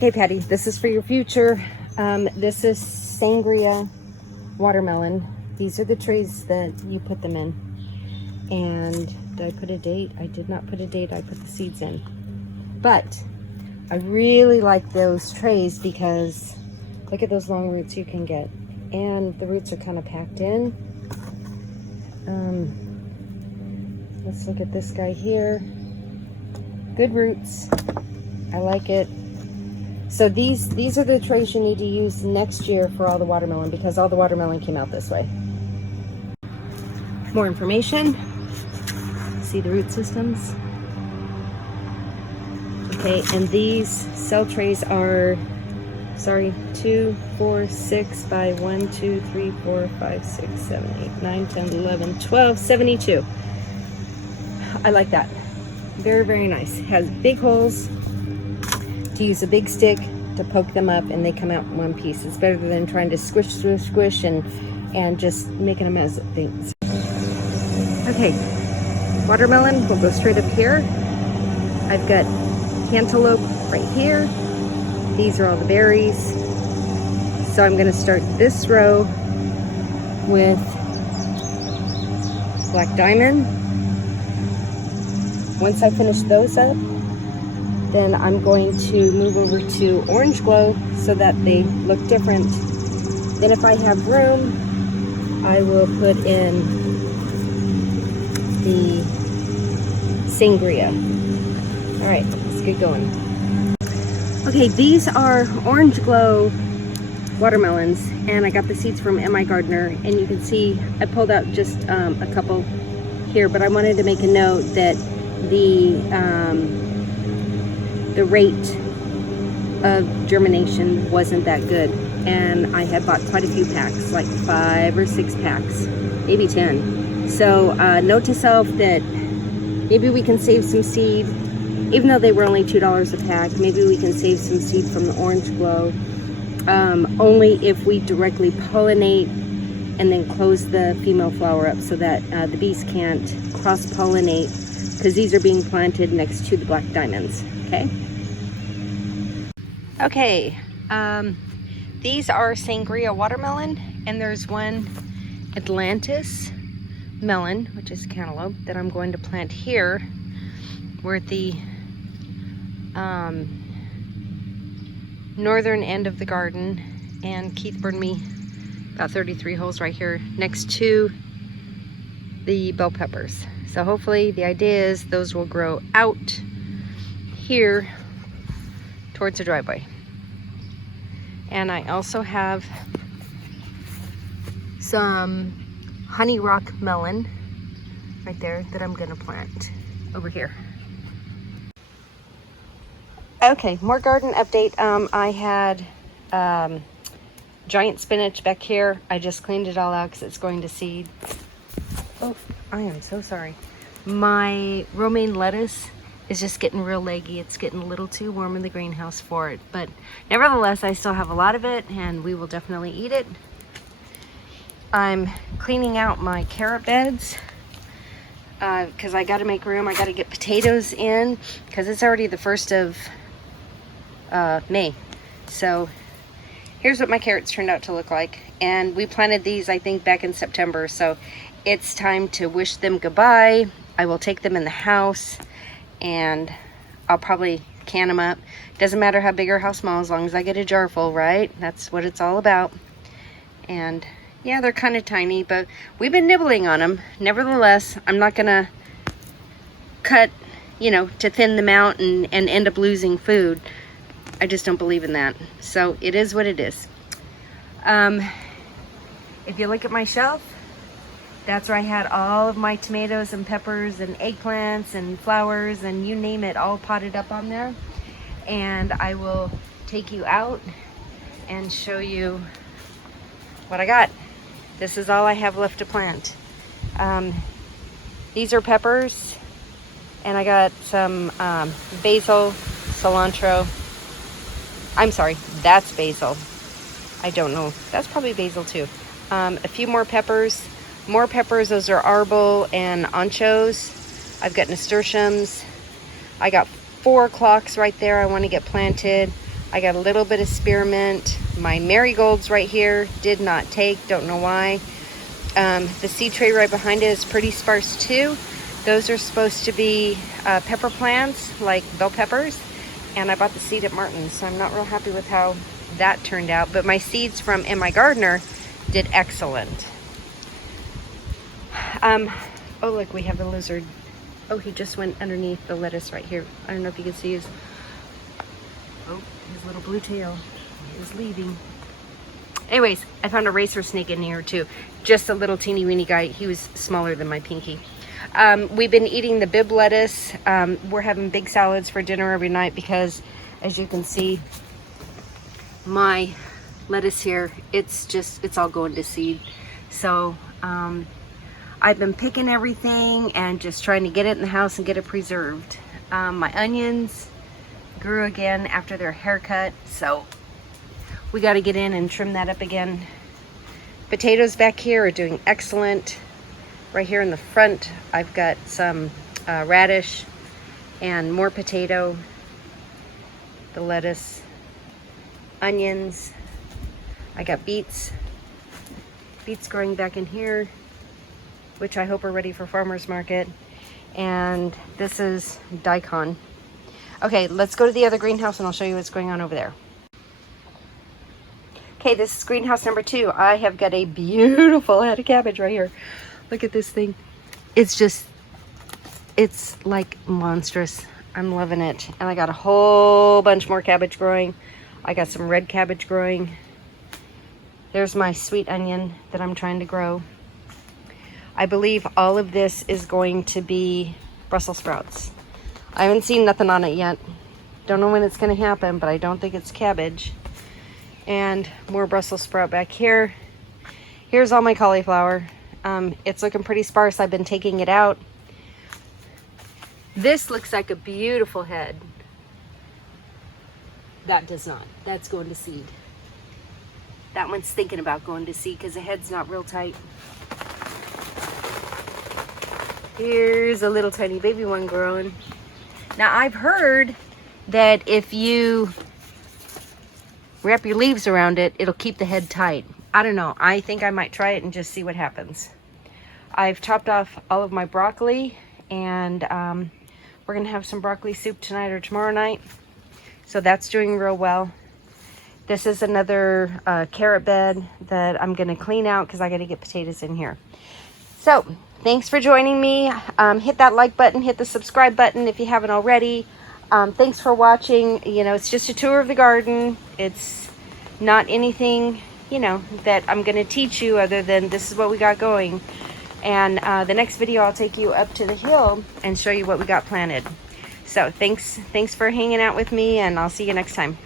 Hey Patty, this is for your future. This is sangria watermelon. These are the trays that you put them in. And did I put a date? I did not put a date. I put the seeds in. But I really like those trays because look at those long roots you can get. And the roots are kind of packed in. Let's look at this guy here. Good roots. I like it. So these are the trays you need to use next year for all the watermelon because all the watermelon came out this way. More information. See the root systems. Okay, and these cell trays are, 2, 4, 6 by 1, 2, 3, 4, 5, 6, 7, 8, 9, 10, 11, 12, 72. I like that. Very, very nice. Has big holes to use a big stick to poke them up and they come out in one piece. It's better than trying to squish and just making a mess of things. Okay, watermelon will go straight up here. I've got cantaloupe right here. These are all the berries. So I'm gonna start this row with black diamond. Once I finish those up, then I'm going to move over to orange glow so that they look different. Then if I have room, I will put in the sangria. All right, let's get going. Okay, these are orange glow watermelons, and I got the seeds from MI Gardener, and you can see I pulled out just a couple here, but I wanted to make a note that the rate of germination wasn't that good, and I had bought quite a few packs, like 5 or 6 packs, maybe 10. So note to self that maybe we can save some seed, even though they were only $2 a pack. Maybe we can save some seed from the orange glow, only if we directly pollinate and then close the female flower up so that the bees can't cross-pollinate, because these are being planted next to the black diamonds. Okay, these are sangria watermelon, and there's one Atlantis melon, which is cantaloupe, that I'm going to plant here. We're at the northern end of the garden, and Keith burned me about 33 holes right here next to the bell peppers. So hopefully the idea is those will grow out here towards the driveway. And I also have some honey rock melon right there that I'm gonna plant over here. Okay, more garden update. I had giant spinach back here. I just cleaned it all out because it's going to seed. Oh, I am so sorry. My romaine lettuce is just getting real leggy. It's getting a little too warm in the greenhouse for it, but nevertheless, I still have a lot of it and we will definitely eat it. I'm cleaning out my carrot beds because I got to make room. I got to get potatoes in because it's already the 1st of May. So here's what my carrots turned out to look like. And we planted these, I think, back in September. So it's time to wish them goodbye. I will take them in the house and I'll probably can them up. Doesn't matter how big or how small, as long as I get a jar full, right? That's what it's all about. And yeah, they're kind of tiny, but we've been nibbling on them. Nevertheless, I'm not gonna cut, to thin them out and end up losing food. I just don't believe in that. So it is what it is. If you look at my shelf, that's where I had all of my tomatoes and peppers and eggplants and flowers and you name it, all potted up on there. And I will take you out and show you what I got. This is all I have left to plant. These are peppers, and I got some basil, cilantro. I'm sorry, that's basil. I don't know, that's probably basil too. A few more peppers. More peppers, those are arbol and anchos. I've got nasturtiums. I got 4 o'clocks right there I want to get planted. I got a little bit of spearmint. My marigolds right here did not take, don't know why. The seed tray right behind it is pretty sparse too. Those are supposed to be pepper plants, like bell peppers. And I bought the seed at Martin's, so I'm not real happy with how that turned out. But my seeds from In My Gardener did excellent. Oh look, we have the lizard. Oh, he just went underneath the lettuce right here. I don't know if you can see his little blue tail is leaving. Anyways, I found a racer snake in here too. Just a little teeny weeny guy. He was smaller than my pinky. We've been eating the bib lettuce. We're having big salads for dinner every night because, as you can see, my lettuce here, it's all going to seed. So I've been picking everything and just trying to get it in the house and get it preserved. My onions grew again after their haircut, so we got to get in and trim that up again. Potatoes back here are doing excellent. Right here in the front, I've got some radish and more potato, the lettuce, onions. I got beets growing back in here, which I hope are ready for farmer's market. And this is daikon. Okay, let's go to the other greenhouse and I'll show you what's going on over there. Okay, this is greenhouse number 2. I have got a beautiful head of cabbage right here. Look at this thing. It's like monstrous. I'm loving it. And I got a whole bunch more cabbage growing. I got some red cabbage growing. There's my sweet onion that I'm trying to grow. I believe all of this is going to be Brussels sprouts. I haven't seen nothing on it yet. Don't know when it's going to happen, but I don't think it's cabbage. And more Brussels sprout back here. Here's all my cauliflower. It's looking pretty sparse. I've been taking it out. This looks like a beautiful head. That does not. That's going to seed. That one's thinking about going to seed because the head's not real tight. Here's a little tiny baby one growing. Now I've heard that if you wrap your leaves around it, it'll keep the head tight. I don't know. I think I might try it and just see what happens. I've chopped off all of my broccoli, and we're going to have some broccoli soup tonight or tomorrow night. So that's doing real well. This is another carrot bed that I'm going to clean out because I got to get potatoes in here. So thanks for joining me. Hit that like button, hit the subscribe button if you haven't already. Thanks for watching. You know, it's just a tour of the garden. It's not anything, you know, that I'm going to teach you other than this is what we got going. And the next video, I'll take you up to the hill and show you what we got planted. So thanks for hanging out with me, and I'll see you next time.